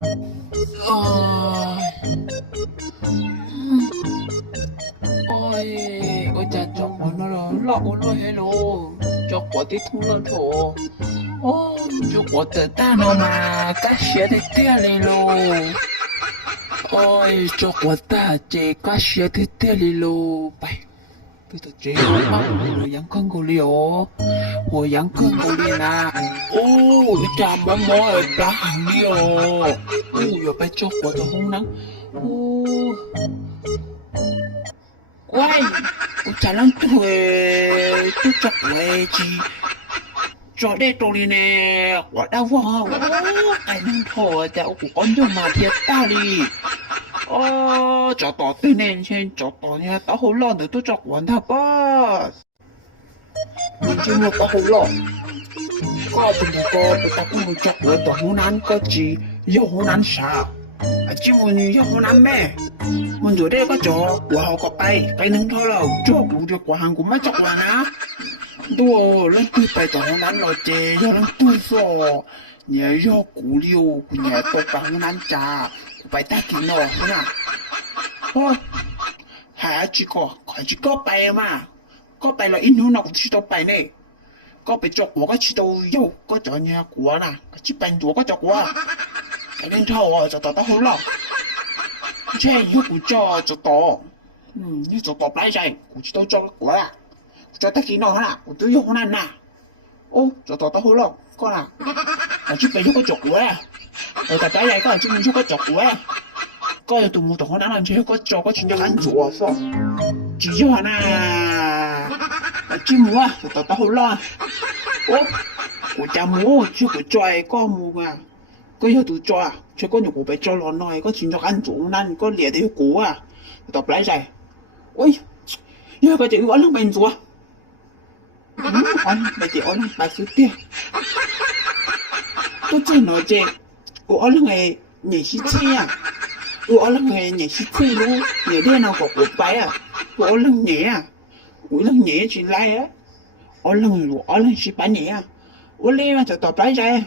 Ờ, ôi ôi chà cho quả nó là lọ nó hello cho quả tí thu lên thổ ô cho quả tự ta nó mà cá xe thì tia lên luôn ôi cho quả ta chỉ cá xe thì tia lên luôn bay bây giờ chế nó bao người养坑狗了哦，我养坑狗了啦，哦，你家摸摸儿打行了哦，哦，又被捉我的红囊，哦。喂，我才能退都捉回去，捉得到你呢，我đã vào, ai能thôiแต่我còn dùng mà thiệt ta đi, cho tao tên nên trên cho tao nha, tao không lo được tôi chọc quán thà boss, mình chưa mua tao không lo, có tao cũng chọc quán tao không ăn có gì, yêu không ăn sao, chỉ muốn yêu không ăn mẹ. Mình rồi đây có chỗ của họ có bay cái nâng thôi là chỗ của của hàng của mấy chọc là ná đùa lên tôi bay tao không đánh rồi chê do lên tôi so nhà do củ liêu của nhà tôi tao không đánh trà bay ta kỹ nọ thế nào thôi chỉ có bay mà có bay là ít hơn nào cũng chỉ tao bay này có bay chọc của cái chỉ tao yêu có chỗ nhà của nè cái chỉ bay của có chọc của cái nâng thôi cho tao không lo这又不叫做多，你做多摆噻，我知道做过啦，做得幾耐啦，我都有可能啦，哦，做多得好咯，哥啦，我準備咗個做過啦，我大家嚟嗰日準備咗個做過啦，嗰日都冇同我打籃球，個做個全咗緊做嗦，住咗下啦，我知冇啊，做多得好啦，哦，我就冇，出去再個冇啊。có giờ tụi cho cho có nhiều bé cho lo nói có chuyện cho ăn chủ nên có lìa theo cũ tập lại rồi ôi giờ có chuyện gọi là mình rùa bà chị ôn bà xíu tiền tôi chỉ nói chị của là nghề nhảy xí chi của là nghề nhảy xí chi luôn nhảy đây nào có của bé của là nhảy chuyện lại của là xí bé nhảy của lên mà tập lại rồi